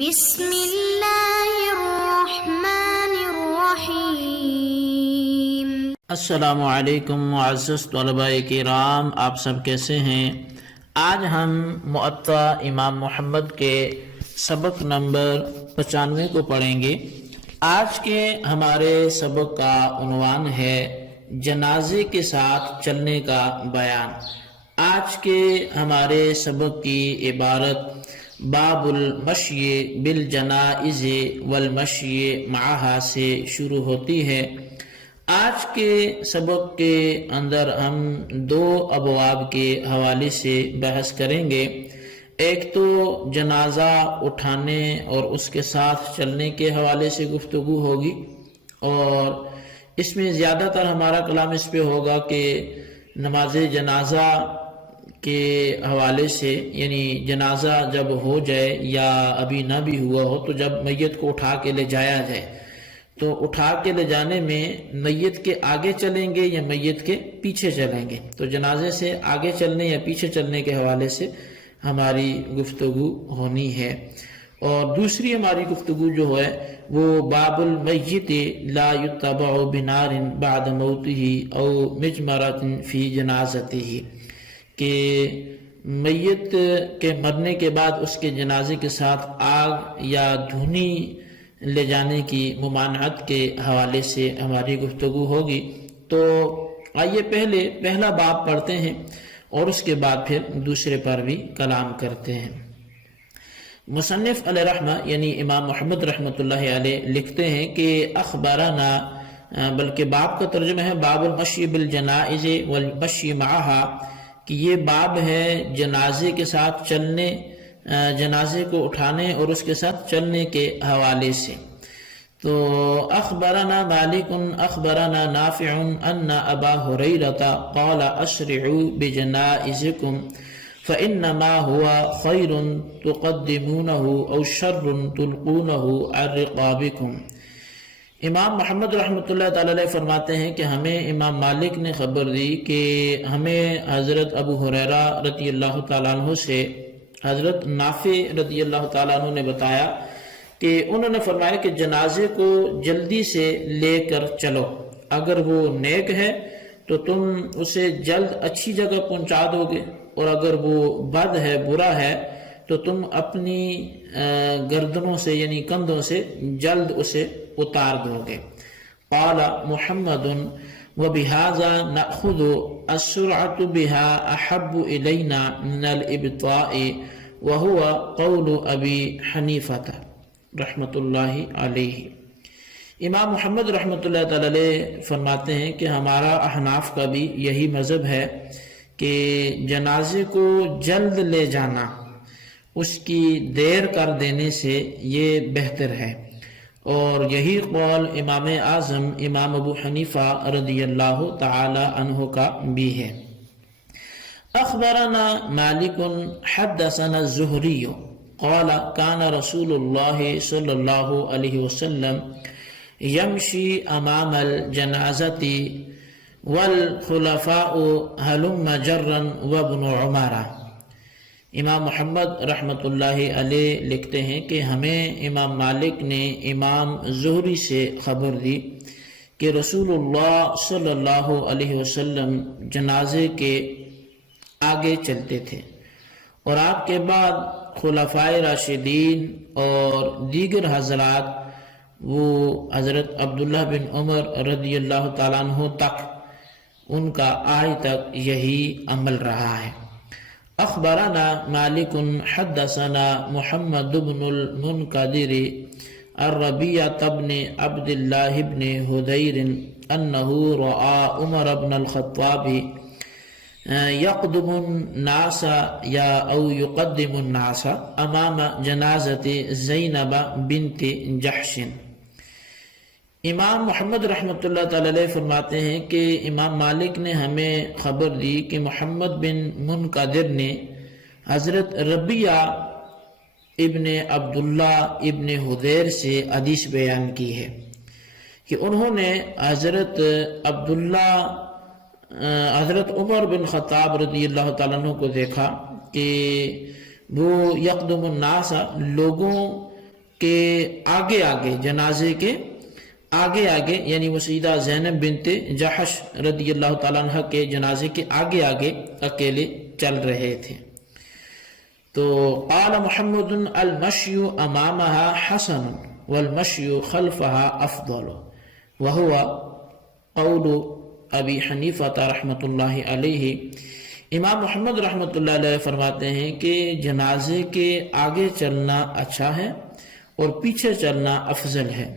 بسم اللہ الرحمن الرحیم۔ السلام علیکم معزز طلباء کرام، آپ سب کیسے ہیں؟ آج ہم معطا امام محمد کے سبق نمبر 95 کو پڑھیں گے۔ آج کے ہمارے سبق کا عنوان ہے جنازے کے ساتھ چلنے کا بیان۔ آج کے ہمارے سبق کی عبارت باب المشی بالجنائز والمشی معہا سے شروع ہوتی ہے۔ آج کے سبق کے اندر ہم دو ابواب کے حوالے سے بحث کریں گے۔ ایک تو جنازہ اٹھانے اور اس کے ساتھ چلنے کے حوالے سے گفتگو ہوگی، اور اس میں زیادہ تر ہمارا کلام اس پہ ہوگا کہ نماز جنازہ کے حوالے سے، یعنی جنازہ جب ہو جائے یا ابھی نہ بھی ہوا ہو تو جب میت کو اٹھا کے لے جایا جائے تو اٹھا کے لے جانے میں میت کے آگے چلیں گے یا میت کے پیچھے چلیں گے، تو جنازے سے آگے چلنے یا پیچھے چلنے کے حوالے سے ہماری گفتگو ہونی ہے۔ اور دوسری ہماری گفتگو جو ہے وہ باب المیت لا یتبع بنار بعد موتہ او مجمرۃ فی جنازتہ، کہ میت کے مرنے کے بعد اس کے جنازے کے ساتھ آگ یا دھونی لے جانے کی ممانعت کے حوالے سے ہماری گفتگو ہوگی۔ تو آئیے پہلا باب پڑھتے ہیں اور اس کے بعد پھر دوسرے پر بھی کلام کرتے ہیں۔ مصنف علیہ رحمہ یعنی امام محمد رحمۃ اللہ علیہ لکھتے ہیں کہ اخبارنا، بلکہ باب کا ترجمہ ہے باب المشی بالجنائز والمشی معہا، کہ یہ باب ہے جنازے کے ساتھ چلنے، جنازے کو اٹھانے اور اس کے ساتھ چلنے کے حوالے سے۔ تو اخبرنا مالک اخبرنا نافع ان ابا ہریرۃ قال اسرعوا بجنائزکم فانما هو خیر تقدمونہ او شر تلقونہ عن رقابکم۔ امام محمد رحمۃ اللہ تعالی علیہ فرماتے ہیں کہ ہمیں امام مالک نے خبر دی کہ ہمیں حضرت ابو ہریرہ رضی اللہ تعالیٰ عنہ سے حضرت نافع رضی اللہ تعالیٰ عنہ نے بتایا کہ انہوں نے فرمایا کہ جنازے کو جلدی سے لے کر چلو، اگر وہ نیک ہے تو تم اسے جلد اچھی جگہ پہنچا دو گے، اور اگر وہ بد ہے، برا ہے، تو تم اپنی گردنوں سے یعنی کندھوں سے جلد اسے اتار دو گے۔ قال محمد وبهذا نأخذ السرعة بها احب الینا من الابطاء وهو قول ابی حنیفہ رحمۃ اللہ علیہ۔ امام محمد رحمۃ اللہ تعالی علیہ فرماتے ہیں کہ ہمارا احناف کا بھی یہی مذہب ہے کہ جنازے کو جلد لے جانا، اس کی دیر کر دینے سے یہ بہتر ہے، اور یہی قول امام اعظم امام ابو حنیفہ رضی اللہ تعالی عنہ کا بھی ہے۔ اخبرنا مالک حدثنا الزہری قال كان رسول اللہ صلی اللہ علیہ وسلم یمشی امام الجنازۃ والخلفاء ہلم جرا وابن عمرہ۔ امام محمد رحمۃ اللہ علیہ لکھتے ہیں کہ ہمیں امام مالک نے امام زہری سے خبر دی کہ رسول اللہ صلی اللہ علیہ وسلم جنازے کے آگے چلتے تھے، اور آپ کے بعد خلفائے راشدین اور دیگر حضرات، وہ حضرت عبداللہ بن عمر رضی اللہ تعالیٰ عنہ تک، ان کا آج تک یہی عمل رہا ہے۔ اخبرنا مالک حدثنا محمد بن المنقدر الربیعۃ بن عبد اللہ بن حدیر انہ رأى عمر بن الخطاب یقدم الناس یا او یقدم الناس امام جنازۃ زینب بنت جحش۔ امام محمد رحمۃ اللہ تعالی علیہ فرماتے ہیں کہ امام مالک نے ہمیں خبر دی کہ محمد بن منقدر نے حضرت ربیعہ ابن عبداللہ ابن حدیر سے حدیث بیان کی ہے کہ انہوں نے حضرت عمر بن خطاب رضی اللہ تعالیٰ عنہ کو دیکھا کہ وہ یقدم الناس، لوگوں کہ آگے آگے جنازے کے آگے آگے، یعنی وہ سیدہ زینب بنت جحش رضی اللہ تعالیٰ عنہ کے جنازے کے آگے آگے اکیلے چل رہے تھے۔ تو قال محمد المشی امامها حسن والمشی خلفها افضل وهو قول ابی حنیفہ رحمۃ اللہ علیہ۔ امام محمد رحمۃ اللہ علیہ فرماتے ہیں کہ جنازے کے آگے چلنا اچھا ہے اور پیچھے چلنا افضل ہے،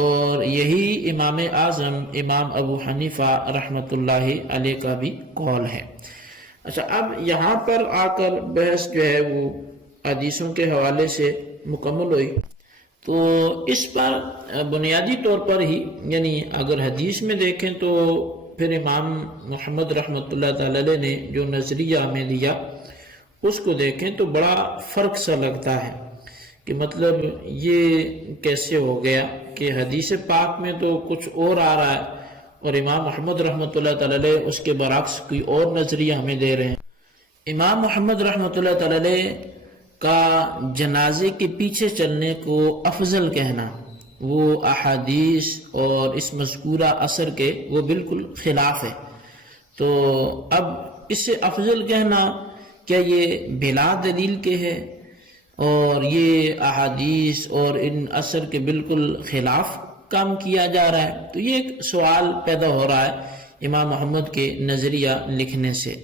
اور یہی امام اعظم امام ابو حنیفہ رحمۃ اللہ علیہ کا بھی قول ہے۔ اچھا، اب یہاں پر آ کر بحث جو ہے وہ حدیثوں کے حوالے سے مکمل ہوئی۔ تو اس پر بنیادی طور پر ہی، یعنی اگر حدیث میں دیکھیں تو پھر امام محمد رحمۃ اللہ تعالی علیہ نے جو نظریہ ہمیں دیا اس کو دیکھیں تو بڑا فرق سا لگتا ہے کہ مطلب یہ کیسے ہو گیا کہ حدیث پاک میں تو کچھ اور آ رہا ہے اور امام محمد رحمۃ اللہ تعالی علیہ اس کے برعکس کوئی اور نظریہ ہمیں دے رہے ہیں۔ امام محمد رحمۃ اللہ تعالی علیہ کا جنازے کے پیچھے چلنے کو افضل کہنا وہ احادیث اور اس مذکورہ اثر کے وہ بالکل خلاف ہے۔ تو اب اس سے افضل کہنا کیا یہ بلا دلیل کے ہے اور یہ احادیث اور ان اثر کے بالکل خلاف کام کیا جا رہا ہے؟ تو یہ ایک سوال پیدا ہو رہا ہے امام محمد کے نظریہ لکھنے سے۔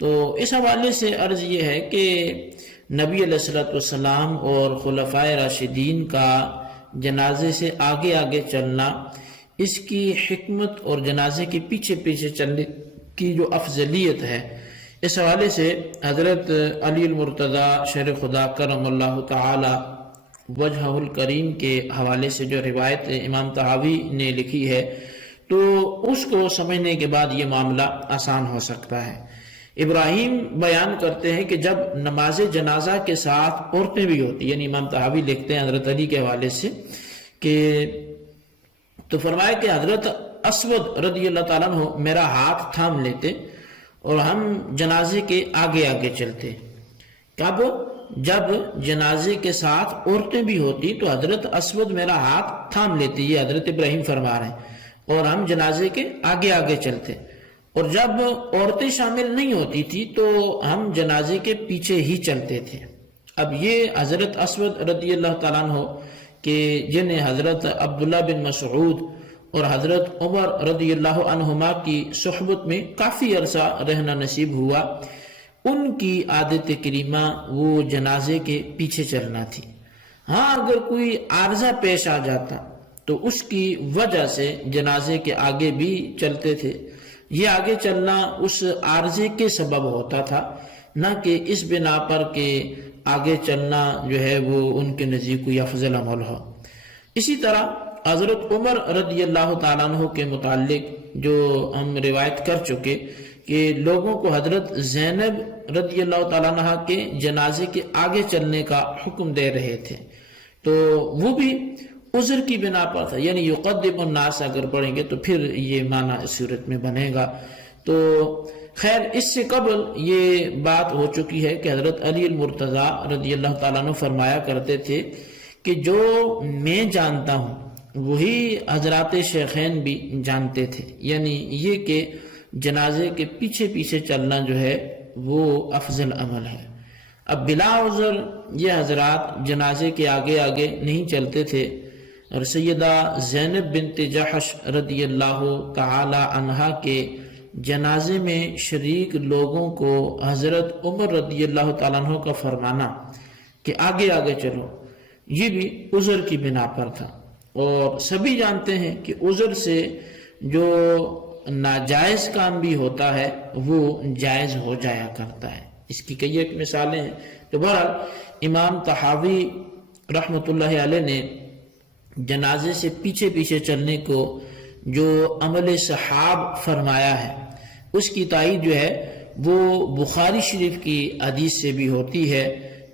تو اس حوالے سے عرض یہ ہے کہ نبی علیہ الصلوۃ والسلام اور خلفائے راشدین کا جنازے سے آگے آگے چلنا، اس کی حکمت اور جنازے کے پیچھے پیچھے چلنے کی جو افضلیت ہے، اس حوالے سے حضرت علی المرتضیٰ شیر خدا کرم اللہ تعالی وجہہ الکریم کے حوالے سے جو روایت امام طحاوی نے لکھی ہے تو اس کو سمجھنے کے بعد یہ معاملہ آسان ہو سکتا ہے۔ ابراہیم بیان کرتے ہیں کہ جب نماز جنازہ کے ساتھ عورتیں بھی ہوتی، یعنی امام طحاوی لکھتے ہیں حضرت علی کے حوالے سے کہ تو فرمایا کہ حضرت اسود رضی اللہ تعالیٰ عنہ میرا ہاتھ تھام لیتے اور ہم جنازے کے آگے آگے چلتے۔ کب؟ جب جنازے کے ساتھ عورتیں بھی ہوتی تو حضرت اسود میرا ہاتھ تھام لیتے، یہ حضرت ابراہیم فرما رہے ہیں، اور ہم جنازے کے آگے آگے چلتے، اور جب عورتیں شامل نہیں ہوتی تھی تو ہم جنازے کے پیچھے ہی چلتے تھے۔ اب یہ حضرت اسود رضی اللہ تعالیٰ عنہ کہ جنہیں حضرت عبداللہ بن مسعود اور حضرت عمر رضی اللہ عنہما کی صحبت میں کافی عرصہ رہنا نصیب ہوا، ان کی عادت کریمہ وہ جنازے کے پیچھے چلنا تھی۔ ہاں اگر کوئی عارضہ پیش آ جاتا تو اس کی وجہ سے جنازے کے آگے بھی چلتے تھے۔ یہ آگے چلنا اس عارضے کے سبب ہوتا تھا، نہ کہ اس بنا پر کہ آگے چلنا جو ہے وہ ان کے نزدیک کوئی افضل عمل ہو۔ اسی طرح حضرت عمر رضی اللہ تعالیٰ عنہ کے متعلق جو ہم روایت کر چکے کہ لوگوں کو حضرت زینب رضی اللہ تعالیٰ عنہ کے جنازے کے آگے چلنے کا حکم دے رہے تھے، تو وہ بھی عذر کی بنا پر تھا، یعنی یقدم الناس اگر پڑھیں گے تو پھر یہ معنی اس صورت میں بنے گا۔ تو خیر اس سے قبل یہ بات ہو چکی ہے کہ حضرت علی المرتضیٰ رضی اللہ تعالیٰ عنہ فرمایا کرتے تھے کہ جو میں جانتا ہوں وہی حضرات شیخین بھی جانتے تھے، یعنی یہ کہ جنازے کے پیچھے پیچھے چلنا جو ہے وہ افضل عمل ہے۔ اب بلا عذر یہ حضرات جنازے کے آگے آگے نہیں چلتے تھے، اور سیدہ زینب بنت جحش رضی اللہ تعالی عنہا کے جنازے میں شریک لوگوں کو حضرت عمر رضی اللہ تعالیٰ عنہ کا فرمانا کہ آگے آگے چلو، یہ بھی عذر کی بنا پر تھا، اور سبھی جانتے ہیں کہ عذر سے جو ناجائز کام بھی ہوتا ہے وہ جائز ہو جایا کرتا ہے۔ اس کی کئی ایک مثالیں ہیں۔ تو بہرحال امام طحاوی رحمۃ اللہ علیہ نے جنازے سے پیچھے پیچھے چلنے کو جو عمل صحاب فرمایا ہے اس کی تائید جو ہے وہ بخاری شریف کی حدیث سے بھی ہوتی ہے،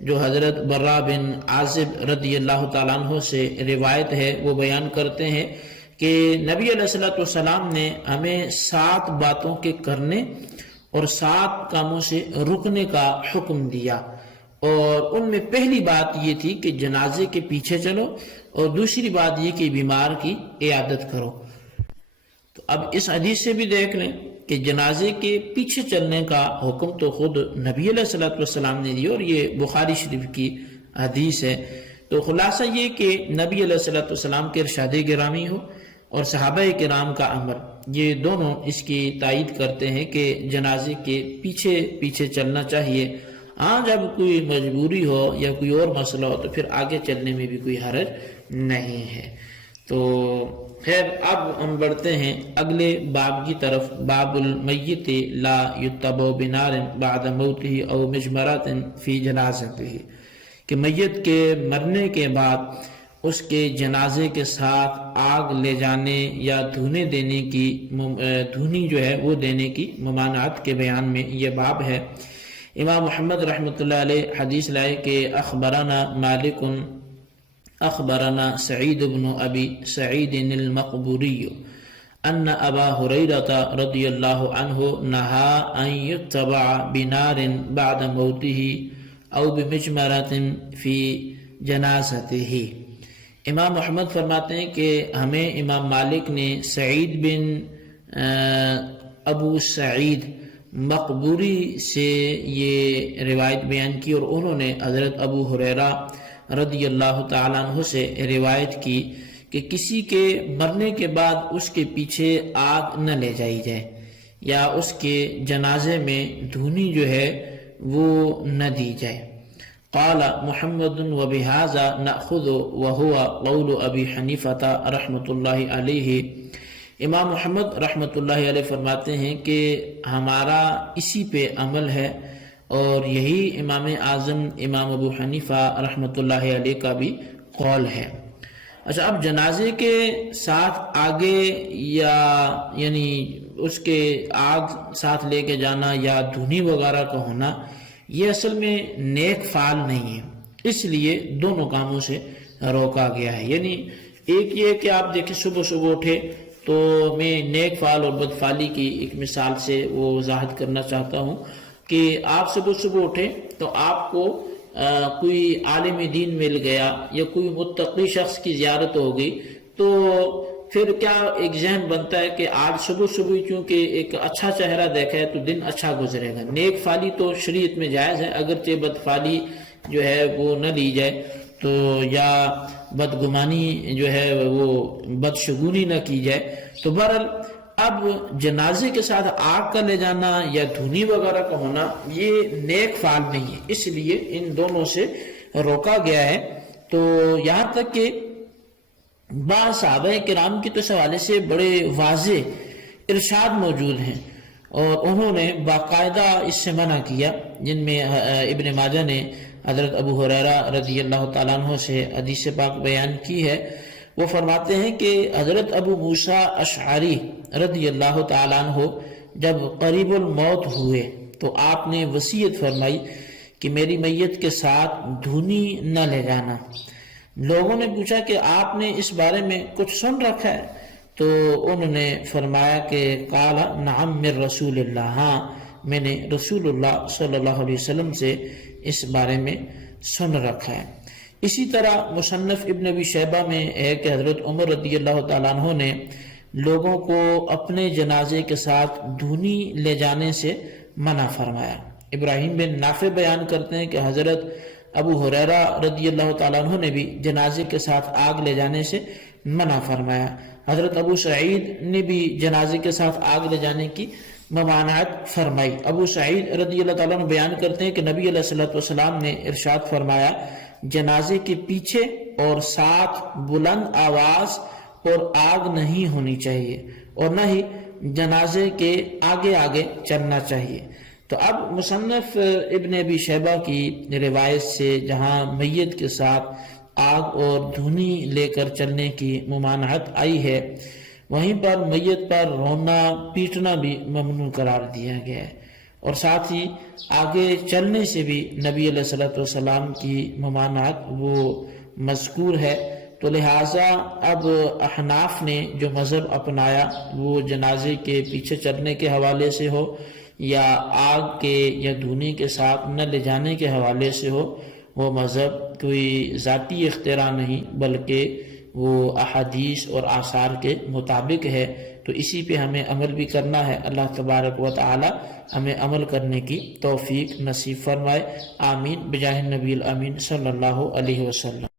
جو حضرت برا بن عازب رضی اللہ تعالیٰ عنہ سے روایت ہے۔ وہ بیان کرتے ہیں کہ نبی علیہ الصلوۃ والسلام نے ہمیں 7 باتوں کے کرنے اور 7 کاموں سے رکنے کا حکم دیا، اور ان میں پہلی بات یہ تھی کہ جنازے کے پیچھے چلو، اور دوسری بات یہ کہ بیمار کی عیادت کرو۔ تو اب اس حدیث سے بھی دیکھ لیں کہ جنازے کے پیچھے چلنے کا حکم تو خود نبی علیہ الصلوۃ والسلام نے دیا، اور یہ بخاری شریف کی حدیث ہے۔ تو خلاصہ یہ کہ نبی علیہ الصلوۃ والسلام کے ارشاد گرامی ہو اور صحابہ کرام کا عمل، یہ دونوں اس کی تائید کرتے ہیں کہ جنازے کے پیچھے پیچھے چلنا چاہیے۔ ہاں جب کوئی مجبوری ہو یا کوئی اور مسئلہ ہو تو پھر آگے چلنے میں بھی کوئی حرج نہیں ہے۔ تو خیر، اب ہم بڑھتے ہیں اگلے باب کی طرف، باب المیت لا یتبع بنار بعد موتہ او مجمرات فی جنازتہ، کہ میت کے مرنے کے بعد اس کے جنازے کے ساتھ آگ لے جانے یا دھونے دینے کی دھونی جو ہے وہ دینے کی ممانعت کے بیان میں یہ باب ہے۔ امام محمد رحمۃ اللہ علیہ حدیث لائے کہ اخبرنا مالک اخبرنا سعید بن ابی سعید المقبوری ان ابا ہریرہ رضی اللہ عنہ نہا ان یتبع بنار بعد موتہ او بمجمرۃ فی جنازتہ۔ امام محمد فرماتے ہیں کہ ہمیں امام مالک نے سعید بن ابو سعید مقبوری سے یہ روایت بیان کی، اور انہوں نے حضرت ابو ہریرہ رضی اللہ تعالیٰ عنہ سے روایت کی کہ کسی کے مرنے کے بعد اس کے پیچھے آگ نہ لے جائی جائے، یا اس کے جنازے میں دھونی جو ہے وہ نہ دی جائے۔ قال محمد وبہذا نأخذ وهو قول ابی حنیفہ رحمۃ اللہ علیہ۔ امام محمد رحمۃ اللہ علیہ فرماتے ہیں کہ ہمارا اسی پہ عمل ہے، اور یہی امام اعظم امام ابو حنیفہ رحمۃ اللہ علیہ کا بھی قول ہے۔ اچھا، اب جنازے کے ساتھ آگے یعنی اس کے آگ ساتھ لے کے جانا یا دھونی وغیرہ کا ہونا، یہ اصل میں نیک فعل نہیں ہے، اس لیے دونوں کاموں سے روکا گیا ہے۔ یعنی ایک یہ کہ آپ دیکھیں صبح صبح اٹھے، تو میں نیک فعل اور بدفعلی کی ایک مثال سے وہ وضاحت کرنا چاہتا ہوں کہ آپ صبح صبح اٹھے تو آپ کو کوئی عالم دین مل گیا یا کوئی متقی شخص کی زیارت ہو گئی، تو پھر کیا ایک ذہن بنتا ہے کہ آج صبح صبح چونکہ ایک اچھا چہرہ دیکھا ہے تو دن اچھا گزرے گا۔ نیک فعلی تو شریعت میں جائز ہے، اگرچہ بدفعلی جو ہے وہ نہ لی جائے، تو یا بدگمانی جو ہے وہ بدشگونی نہ کی جائے۔ تو بہرحال اب جنازے کے ساتھ آگ کا لے جانا یا دھونی وغیرہ کا ہونا یہ نیک فعل نہیں ہے، اس لیے ان دونوں سے روکا گیا ہے۔ تو یہاں تک کہ بعض صحابہ کرام کی تو اس حوالے سے بڑے واضح ارشاد موجود ہیں، اور انہوں نے باقاعدہ اس سے منع کیا، جن میں ابن ماجہ نے حضرت ابو ہریرہ رضی اللہ تعالیٰ عنہ سے حدیث پاک بیان کی ہے۔ وہ فرماتے ہیں کہ حضرت ابو موسیٰ اشعری رضی اللہ تعالیٰ عنہ جب قریب الموت ہوئے تو آپ نے وصیت فرمائی کہ میری میت کے ساتھ دھونی نہ لے جانا۔ لوگوں نے پوچھا کہ آپ نے اس بارے میں کچھ سن رکھا ہے؟ تو انہوں نے فرمایا کہ قال نعم من رسول اللہ، ہاں میں نے رسول اللہ صلی اللہ علیہ وسلم سے اس بارے میں سن رکھا ہے۔ اسی طرح مصنف ابن ابی شیبہ میں ہے کہ حضرت عمر رضی اللہ تعالیٰ عنہ نے لوگوں کو اپنے جنازے کے ساتھ دھونی لے جانے سے منع فرمایا۔ ابراہیم بن نافع بیان کرتے ہیں کہ حضرت ابو ہریرہ رضی اللہ تعالیٰ عنہ نے بھی جنازے کے ساتھ آگ لے جانے سے منع فرمایا۔ حضرت ابو سعید نے بھی جنازے کے ساتھ آگ لے جانے کی ممانعت فرمائی۔ ابو سعید رضی اللہ تعالیٰ عنہ بیان کرتے ہیں کہ نبی علیہ الصلوۃ والسلام نے ارشاد فرمایا، جنازے کے پیچھے اور ساتھ بلند آواز اور آگ نہیں ہونی چاہیے، اور نہ ہی جنازے کے آگے آگے چلنا چاہیے۔ تو اب مصنف ابن ابی شیبہ کی روایت سے جہاں میت کے ساتھ آگ اور دھونی لے کر چلنے کی ممانعت آئی ہے، وہیں پر میت پر رونا پیٹنا بھی ممنوع قرار دیا گیا ہے، اور ساتھ ہی آگے چلنے سے بھی نبی علیہ الصلوۃ والسلام کی ممانعت وہ مذکور ہے۔ تو لہٰذا اب احناف نے جو مذہب اپنایا وہ جنازے کے پیچھے چلنے کے حوالے سے ہو یا آگ کے یا دھونے کے ساتھ نہ لے جانے کے حوالے سے ہو، وہ مذہب کوئی ذاتی اختراع نہیں بلکہ وہ احادیث اور آثار کے مطابق ہے، تو اسی پہ ہمیں عمل بھی کرنا ہے۔ اللہ تبارک و تعالی ہمیں عمل کرنے کی توفیق نصیب فرمائے، آمین بجاہ النبی الامین صلی اللہ علیہ وسلم۔